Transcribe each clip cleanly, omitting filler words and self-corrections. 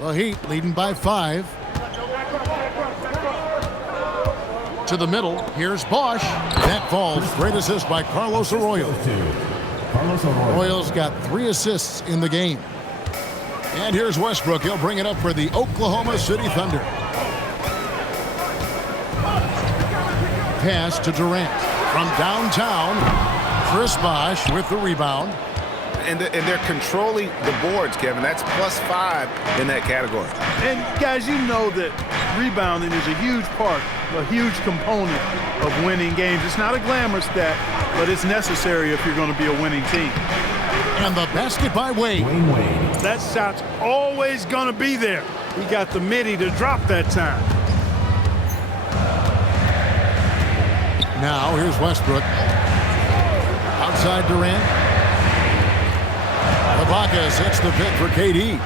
The Heat leading by 5. To the middle. Here's Bosch. That falls. Great assist by Carlos Arroyo. Arroyo's got 3 assists in the game. And here's Westbrook. He'll bring it up for the Oklahoma City Thunder. Pass to Durant. From downtown, Chris Bosch with the rebound. And they're controlling the boards, Kevin. That's +5 in that category. And, guys, you know that rebounding is a huge part, a huge component of winning games. It's not a glamour stat, but it's necessary if you're going to be a winning team. And the basket by Wade. That shot's always going to be there. He got the midi to drop that time. Now, here's Westbrook. Outside Durant. Ibaka sets the pick for KD.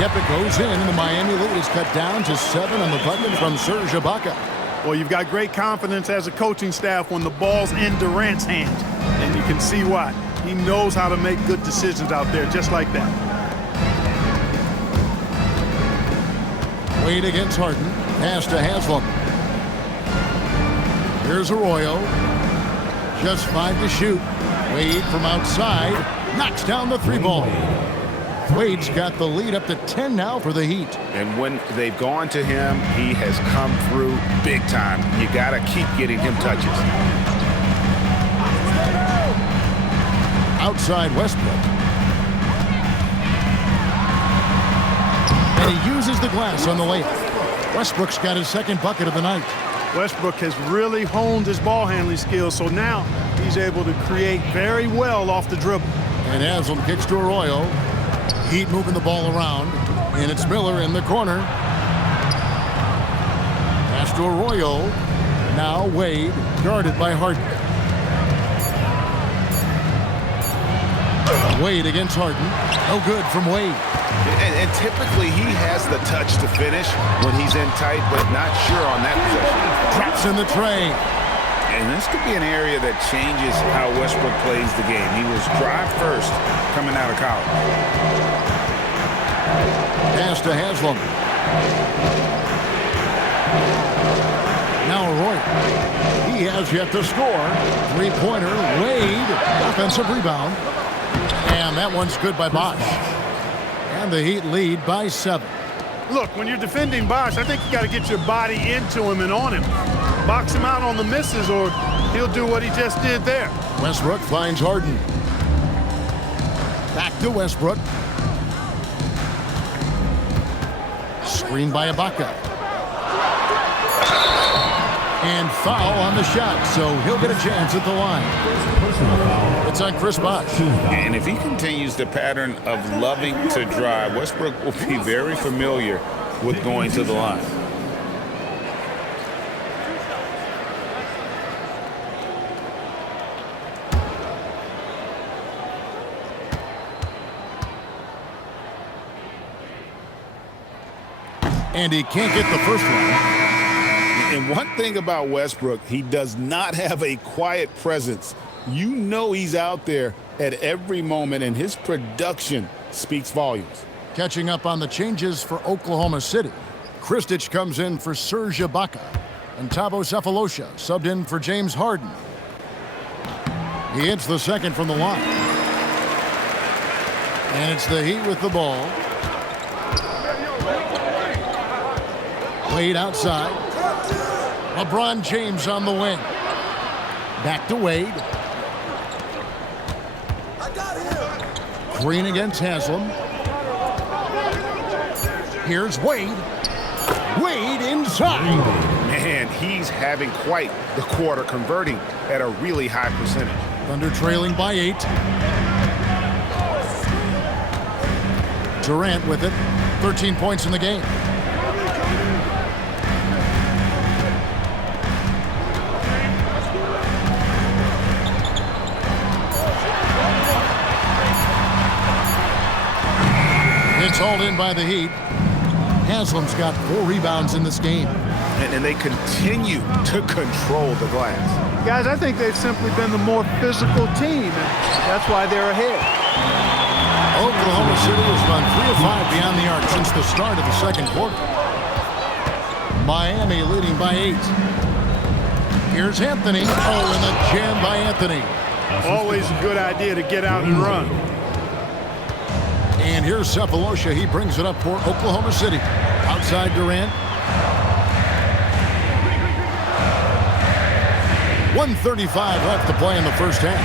Yep, it goes in, and the Miami lead is cut down to 7 on the bucket from Serge Ibaka. Well, you've got great confidence as a coaching staff when the ball's in Durant's hands, and you can see why. He knows how to make good decisions out there, just like that. Wade against Harden. Pass to Haslam. Here's Arroyo. Just 5 to shoot. Wade from outside knocks down the 3-ball. Wade's got the lead up to 10 now for the Heat. And when they've gone to him, he has come through big time. You got to keep getting him touches. Outside Westbrook. And he uses the glass on the layup. Westbrook's got his 2nd bucket of the night. Westbrook has really honed his ball handling skills, so now he's able to create very well off the dribble. And Haslam kicks to Arroyo. Heat moving the ball around. And it's Miller in the corner. Pass to Arroyo. Now Wade, guarded by Harden. Wade against Harden. No good from Wade. And typically he has the touch to finish when he's in tight, but not sure on that possession. Drops in the tray. And this could be an area that changes how Westbrook plays the game. He was drive first coming out of college. Pass to Haslam. Now Arroyo. He has yet to score. 3-pointer. Wade. Offensive rebound. And that one's good by Bosch. And the Heat lead by 7. Look, when you're defending Bosch, I think you got to get your body into him and on him. Box him out on the misses, or he'll do what he just did there. Westbrook finds Harden. Back to Westbrook. Screen by Ibaka. And foul on the shot, so he'll get a chance at the line. It's on Chris Bosch. And if he continues the pattern of loving to drive, Westbrook will be very familiar with going to the line. And he can't get the first one. And one thing about Westbrook, he does not have a quiet presence. You know he's out there at every moment, and his production speaks volumes. Catching up on the changes for Oklahoma City. Kristich comes in for Serge Ibaka. And Thabo Sefolosha subbed in for James Harden. He hits the second from the line. And it's the Heat with the ball. Wade outside. LeBron James on the wing. Back to Wade. Green against Haslam. Here's Wade. Wade inside. Man, he's having quite the quarter, converting at a really high percentage. Thunder trailing by 8. Durant with it. 13 points in the game. It's hauled in by the Heat. Haslam's got 4 rebounds in this game. And they continue to control the glass. Guys, I think they've simply been the more physical team, and that's why they're ahead. Oklahoma City has gone 3 of 5 beyond the arc since the start of the second quarter. Miami leading by 8. Here's Anthony. Oh, and the jam by Anthony. Always a good idea to get out and run. And here's Cephalosha. He brings it up for Oklahoma City. Outside Durant. 1:35 left to play in the first half.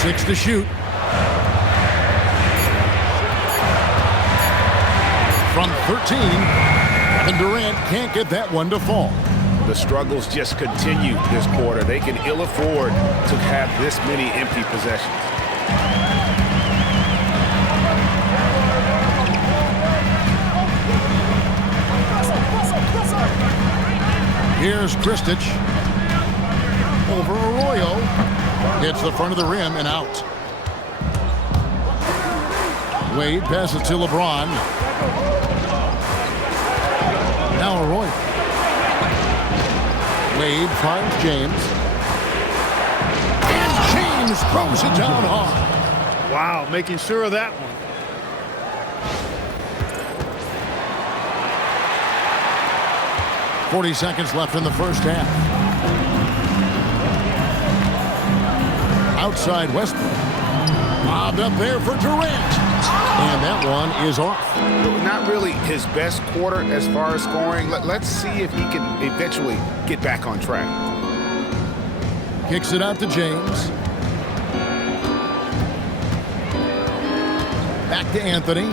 6 to shoot. From 13, and Durant can't get that one to fall. The struggles just continue this quarter. They can ill afford to have this many empty possessions. Here's Kristich. Over Arroyo. Hits the front of the rim and out. Wade passes to LeBron. Now Arroyo. Wade finds James. And James throws it down hard. Wow, making sure of that one. .40 seconds left in the first half. Outside Westbrook. Lobbed up there for Durant. And that one is off. Not really his best quarter as far as scoring. Let's see if he can eventually get back on track. Kicks it out to James. Back to Anthony.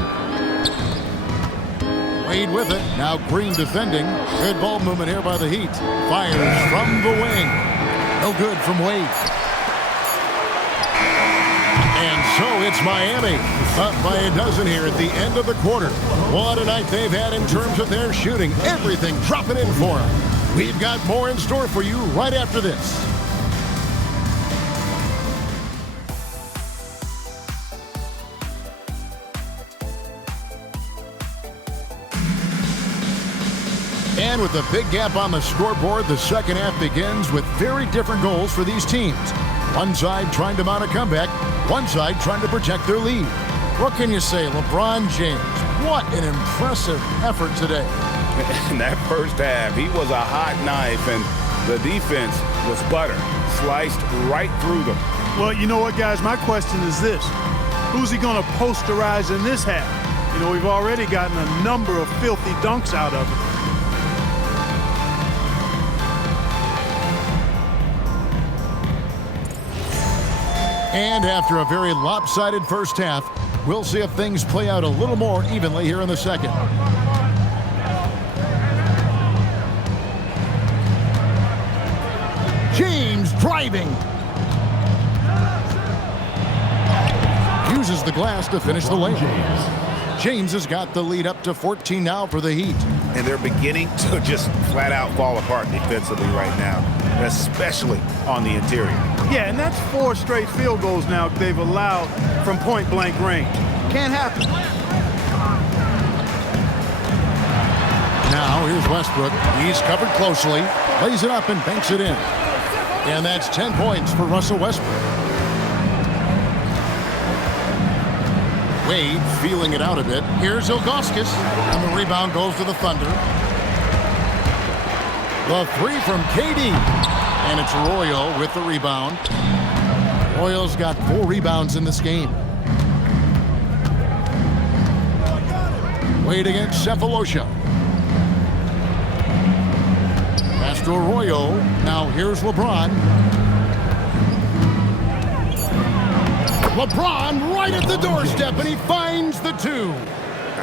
Wade with it. Now Green defending. Good ball movement here by the Heat. Fires from the wing. No good from Wade. And so it's Miami. Up by a dozen here at the end of the quarter. What a night they've had in terms of their shooting. Everything dropping in for them. We've got more in store for you right after this. And with a big gap on the scoreboard, the second half begins with very different goals for these teams. One side trying to mount a comeback, one side trying to protect their lead. What can you say, LeBron James? What an impressive effort today. In that first half, he was a hot knife, and the defense was butter, sliced right through them. Well, you know what, guys? My question is this. Who's he going to posterize in this half? You know, we've already gotten a number of filthy dunks out of him. And after a very lopsided first half, we'll see if things play out a little more evenly here in the second. James driving. Uses the glass to finish the lane. James has got the lead up to 14 now for the Heat. And they're beginning to just flat out fall apart defensively right now, especially on the interior. Yeah, and that's 4 straight field goals now they've allowed from point-blank range. Can't happen. Now here's Westbrook. He's covered closely, lays it up and banks it in. And that's 10 points for Russell Westbrook. Wade feeling it out a bit. Here's Ilgauskas, and the rebound goes to the Thunder. The 3 from KD. And it's Arroyo with the rebound. Arroyo's got 4 rebounds in this game. Wade against Cephalosha. Pass to Arroyo. Now here's LeBron. LeBron right at the doorstep, and he finds the 2.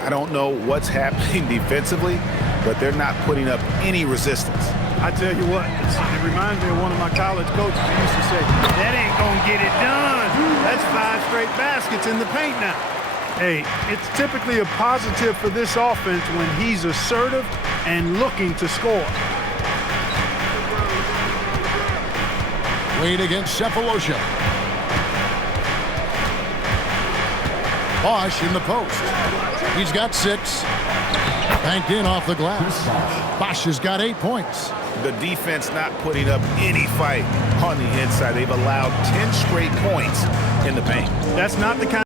I don't know what's happening defensively, but they're not putting up any resistance. I tell you what, it reminds me of one of my college coaches who used to say, that ain't gonna get it done. That's 5 straight baskets in the paint now. Hey, it's typically a positive for this offense when he's assertive and looking to score. Wade against Cephalosha. Bosch in the post. He's got 6. Banked in off the glass. Bosch has got 8 points. The defense not putting up any fight on the inside. They've allowed 10 straight points in the paint. That's not the kind